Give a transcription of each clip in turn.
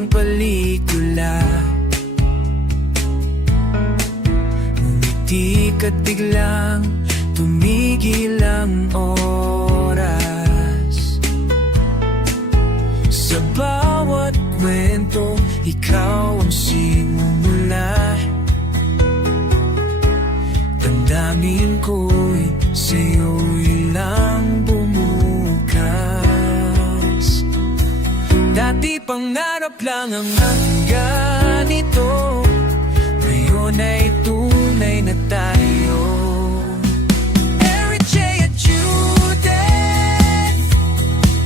ng pelikula. Ngumiti ka't biglang tumigil ang oras. Sa bawat kwento, ikaw ang simula. Damdamin ko'y sa'yo'y lang bumukas. Dati pangarap lang ang ganito, ngayon ay tunay na tayo. Eric J. at Judith,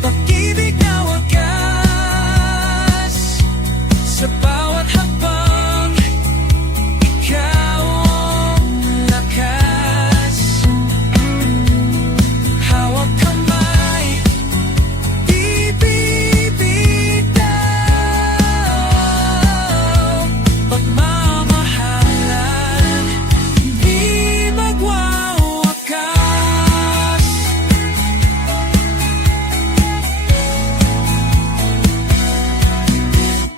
pag-ibig na wagas. Sa bawat hakbang, ikaw ang lakas. Hawak kamay, di bibitaw. Pagmamahalan, di magwawakas.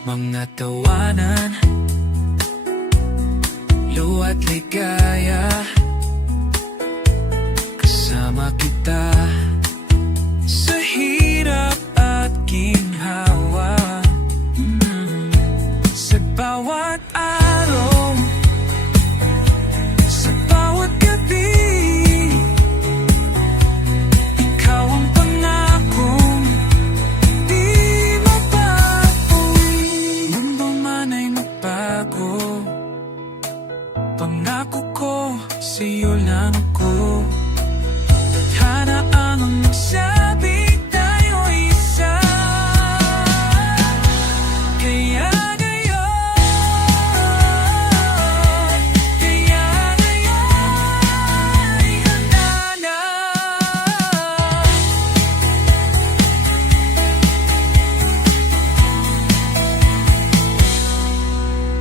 Mga tawanan, luwa't ligaya, kasama kita sa hirap at ginhawa. Sa bawat araw, sa bawat gabi, ikaw ang pangakong di mababawi. Mundo man ay magbago, pangako ko sa'yo lang ako. Tadhana ang nagsabing tayo'y isa. Kaya ngayon, ay handa na.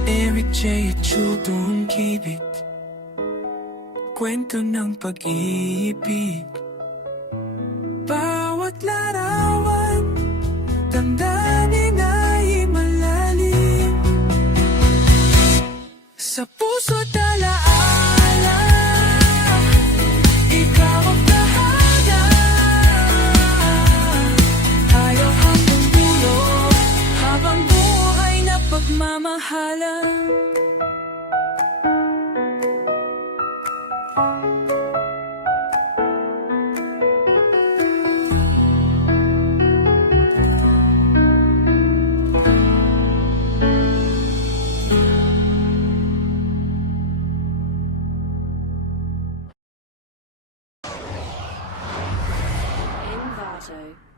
Eric J. at Judong Kibit, kwento ng pag-ibig. Bawat larawan, damdamin ay malalim. Sa puso't alaala, ikaw ang bahala. Tayo hanggang dulo, habang buhay na pagmamahalan. Envato.